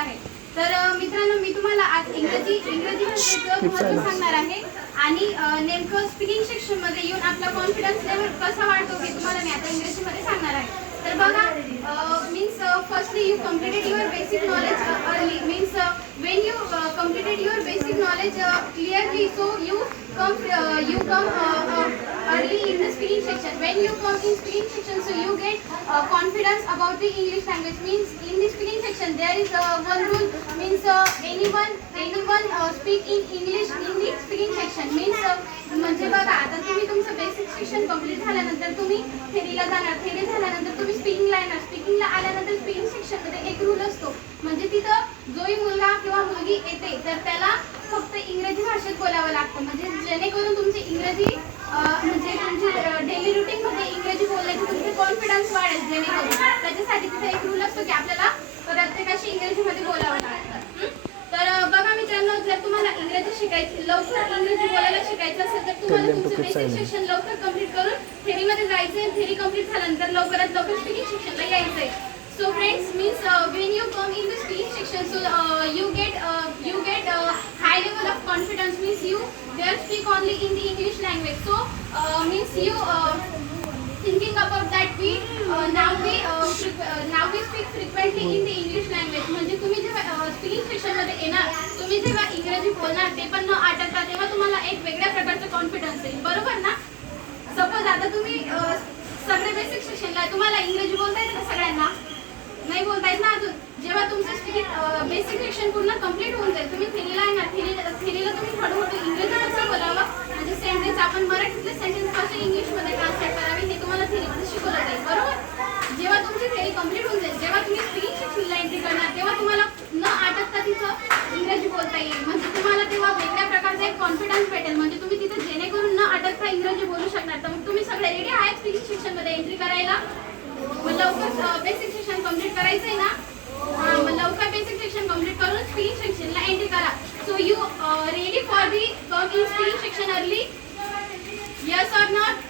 आहे. तर मित्रांनो, मी तुम्हाला आज इंग्रजी भाषेचं महत्त्व सांगणार आहे आणि नेमकं स्पीकिंग सेक्शन मध्ये येऊन आपला कॉन्फिडन्स लेवल कसा वाढतो हे तुम्हाला मी आता इंग्लिशमध्ये सांगणार आहे. तर बघा, means firstly you completed your basic knowledge early. Means when you completed your basic knowledge clearly, so you come early in the speaking section. When you come in speaking section, so you get confidence about the English language. Means in the speaking section there is one rule. Means anyone speak in English in the speaking section. Means म्हणजे बघा, आता तुम्ही तुमचं basic section complete झाल्यानंतर तुम्ही थेरीला जाणार. Theory झाल्यानंतर तुम्ही स्पीकिंगला येणार. स्पीकिंगला आल्यानंतर स्पीकिंग सेक्शन मध्ये एक रूल असतो. म्हणजे तिथं जोही मुलगा किंवा मुलगी येते तर त्याला फक्त इंग्रजी भाषेत बोलावं लागतं. म्हणजे जेणेकरून तुमची इंग्रजी म्हणजे तुमची डेली रुटीन मध्ये इंग्रजी बोलण्याची तुमचे कॉन्फिडन्स वाढेल. जेणेकरून त्याच्यासाठी तिथे एक रूल असतो की आपल्याला प्रत्येकाशी इंग्रजीमध्ये बोलावं लागतं. तर बघा मित्रांनो, जर तुम्हाला इंग्रजी शिकायची, लवकर इंग्रजी बोलायला शिकायचं असेल तर तुम्हाला तुमचं बेसिक सेक्शन लवकर कंप्लीट करून थेरीमध्ये जायचंय. थेरी कंप्लीट झाल्यानंतर लवकरात लवकर स्पीकिंग सेक्शनला यायचंय. So friends, means when you come in the speaking section, so you get high level of confidence. Means you there speak only in the English language. So means you thinking about that we now we speak frequently in the English language. म्हणजे तुम्ही जेव्हा speaking section मध्ये येणार, तुम्ही जेव्हा इंग्रजी बोलणार ते पण न अटकता, तेव्हा तुम्हाला एक वेगळ्या प्रकारचा कॉन्फिडन्स येईल. बरोबर ना? सपोज आता तुम्ही सगळे बेसिक सेक्शनला तुम्हाला इंग्रजी बोलता येतं का सगळ्यांना? नाही बोलता येत ना अजून. जेव्हा तुमचं स्पीकिंग बेसिक सेक्शन पूर्ण कंप्लीट होऊन जाईल, तुम्ही थेरीला येणार. थेरीला तुम्ही हळूहळू इंग्रजी कसं बोलावं, म्हणजे सेंटेन्स आपण मराठीतले सेंटेन्स कसे इंग्लिशमध्ये ट्रान्सलेट करावे हे तुम्हाला थेरीमध्ये शिकवलं जाईल. बरोबर? जेव्हा तुमची थेरी कंप्लीट होऊन जाईल, जेव्हा तुम्ही स्पीकिंग सेक्शनला एंट्री करणार, तेव्हा तुम्हाला न अटकता तिथं इंग्रजी बोलता येईल. म्हणजे तुम्हाला तेव्हा वेगळ्या प्रकारचा एक कॉन्फिडन्स भेटेल. म्हणजे तुम्ही तिथं जेणेकरून न अटकता इंग्रजी बोलू शकणार. तर मग तुम्ही सगळे रेडी आहेत स्पीकिंग सेक्शनमध्ये एंट्री करायला? मग लवकर बेसिक सेक्शन कंप्लीट करायचंय ना? मग लवकर बेसिक सेक्शन कंप्लीट करून स्पीकिंग सेक्शनला एंट्री करा. So you ready for the come in speaking section early? Yes or not?